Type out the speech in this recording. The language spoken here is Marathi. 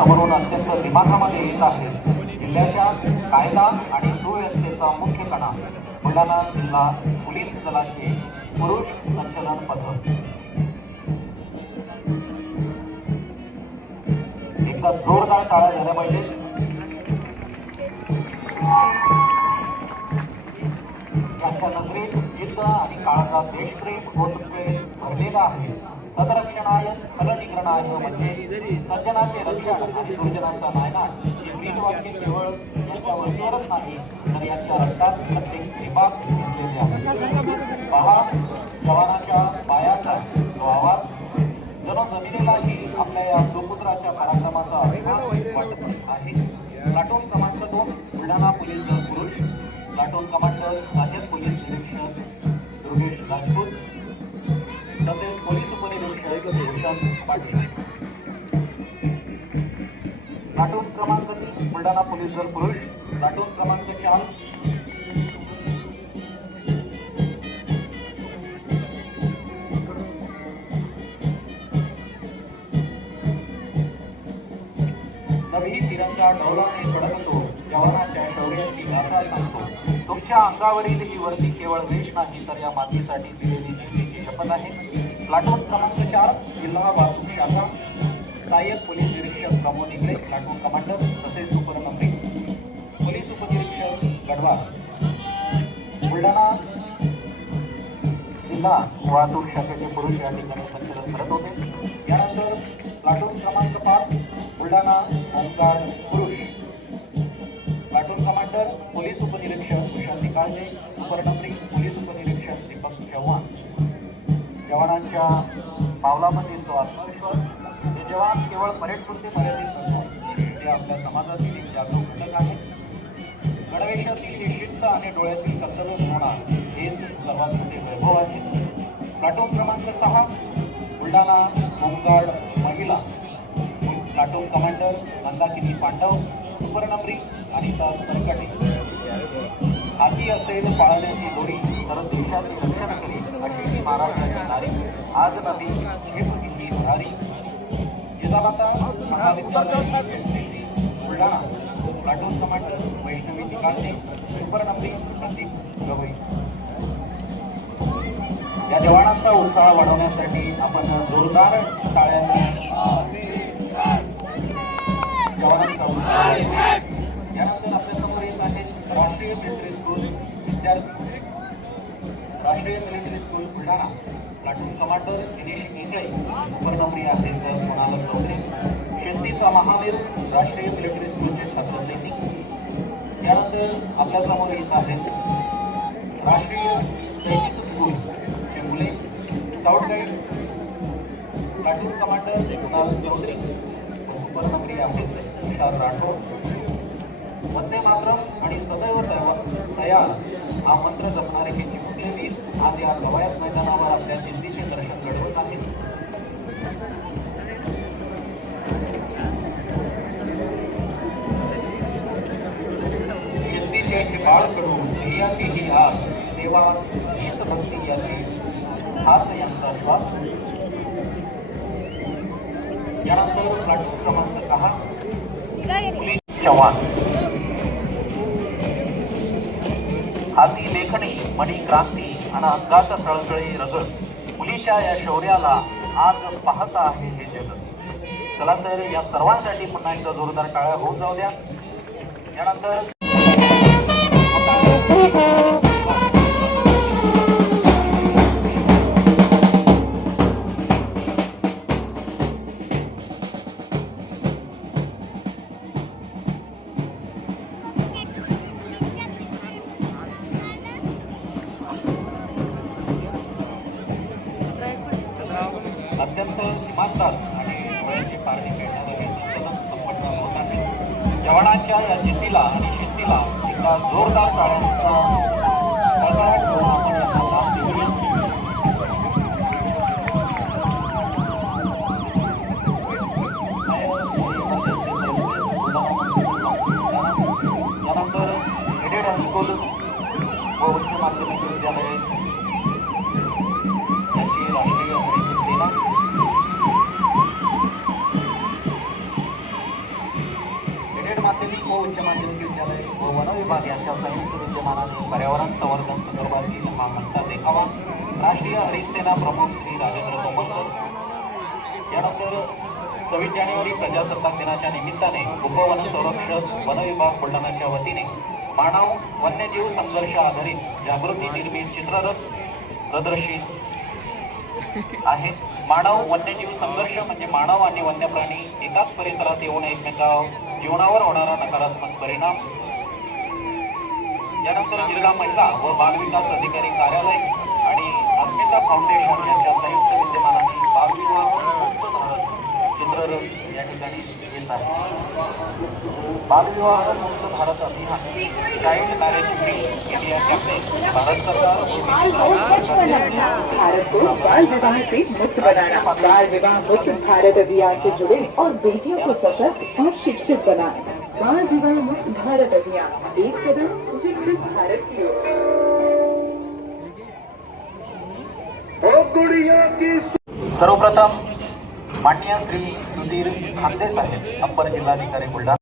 समोरून अत्यंत दिमाखामध्ये येत आहे जिल्ह्याच्या कायदा आणि सुव्यवस्थेचा मुख्य कणा बुलढाणा जिल्हा पोलीस दलाचे पुरुष संचलन पथक. एकदा जोरदार टाळ्या झाल्या पाहिजेत. त्यांच्या नजरेत जिद्द आणि काळाचा देशप्रेम होत भरलेला आहे. सदरक्षणाय फलनिग्रणाय म्हणजे सज्जनाचे रक्षण आणि दुर्जनांचा नायनाट हे वीर वाक्य केवळ यांच्या नाही तर यांच्या रक्तात प्रत्येक विभाग घेतलेले आहे पहा जवानाच्या पायाचा जो आवाज जणू जमिनीलाही आपल्या या सुपुत्राच्या पराक्रमाचा वाटत आहे. प्लाटून क्रमांक दोन बुलढाणा पोलीस दल पुरुष प्लाटून कमांडर राज्य पोलीस निरीक्षक योगेश राजपूत पाटील प्लाटून क्रमांक तीन बुलढाणा पोलीस दल पुरुष. प्लाटून क्रमांक चार. नवी तिरंगा डौलाने फडकतो जवानाच्या शौर्याची गाथा सांगतो. तुमच्या अंगावरील ही वर्दी केवळ वेश नाही तर या मातीसाठी दिलेली जिद्दीची शपथ आहे. प्लाटून क्रमांक चार जिल्हा वाहतूक शाखा. सहाय्यक पोलीस निरीक्षक प्रमोद इंगळे प्लाटून कमांडर तसेच उपनमंत्री पोलीस उपनिरीक्षक गडवा बुलढाणा जिल्हा वाहतूक शाखेचे पुरुष या ठिकाणी संचलन करत होते. यानंतर प्लाटून क्रमांक पाच बुलढाणा होमगार्ड पुरुष. प्लाटून कमांडर पोलीस उपनिरीक्षक सुशांत काळजे उपनमंत्री जवानांच्या पावलामध्ये जो आत्मविश्वास हे जवान केवळ परेडपुरते मर्यादित नसून हे आपल्या समाजातील एक जागरूक घटक आहे गणवेशातील ही शिस्त आणि डोळ्यातील कर्तव्य होणार हेच सर्वात मोठे वैभव आहे. प्लॅटून क्रमांक सहा बुलढाणा होमगार्ड महिला. प्लॅटून कमांडर मंदाकिनी पांडव सुपर्णप्री अनिता सरकटे. हाती असेल पाळण्याची दोरी तर देशाची रक्षण करील अशी ही आज नदी भरारी बुलढाणा वैष्णवी गवई. या जवानांचा उत्साह वाढवण्यासाठी आपण जोरदार टाळ्यांनी जवानांचा उत्साह यानंतर आपल्यासमोर येत आहे राष्ट्रीय मिलिटरी स्कूल विद्यार्थी राष्ट्रीय military school Buldhana. Platoon commander Dinesh Ingle उपरनवरी असेल तर कुणाल चौधरी शेतीचा महावीर राष्ट्रीय मिलिटरी स्कूलचे छात्र सैनिक यानंतर आपल्यासमोर येत आहेत राष्ट्रीय सैनिक स्कूल चे मुले scout guide platoon commander Kunal Chaudhari उपनगरी आहेत तुषार राठोड वंदे मातरम आणि सदैव तैव- तयार हा मंत्र जपणारे हे चिमुकले वीर आज या कवायत मैदानावर बाळकडून निर्याती ही आस देवा गीतभक्ती याचे हात यांचा श्वास यानंतर प्लाटून क्रमांक दहा चव्हाण हाती लेखणी मणी क्रांती आणि अंगात सळसळी रगत मुलीच्या या शौर्याला आज पाहत आहे हे जगत चला तर या सर्वांसाठी पुन्हा एकदा जोरदार टाळ्या होऊन जाऊ द्या. यानंतर अत्यंत इमानदार आणि वयाची पारणी खेळणारं हे जवानांच्या या जिद्दीला आणि शिस्तीला का जोरदार कारण का लगातार आपण हातात विनंती त्यानंतर एडेड हायस्कूल विश्व उच्च माध्यमिक विद्यालय व वन विभाग यांच्या संयुक्त विद्यमानाने पर्यावरण संवर्धन संदर्भातील मागणीचा देखावा राष्ट्रीय हरित सेना प्रमुख श्री राजेंद्र सोबतकर यानंतर सव्वीस जानेवारी प्रजासत्ताक दिनाच्या निमित्ताने उपवन संरक्षक वन विभाग बुलढाण्याच्या वतीने मानव वन्यजीव संघर्ष आधारित जागृती निर्मित चित्ररथ प्रदर्शित आहे. मानव वन्यजीव संघर्ष म्हणजे मानव आणि वन्यप्राणी एकाच परिसरात येऊन एकमेकांवर जीवनावर होणारा नकारात्मक परिणाम. यानंतर जिल्हा महिला व बालविकास अधिकारी कार्यालय आणि अस्मिता फाउंडेशन बालविवाह मुक्त भारत अभियान child marriage India campaign Bharat सरकार को बाल विवाह से मुक्त बनाना बाल विवाह मुक्त भारत अभियान से जुड़े और बेटियों को सशक्त और शिक्षित बनाए बाल विवाह मुक्त भारत अभियान एक कदम विकसित भारत की ओर सर्वप्रथम माननीय श्री सुधीर खांदे साहेब, अप्पर जिल्हाधिकारी बुलढाणा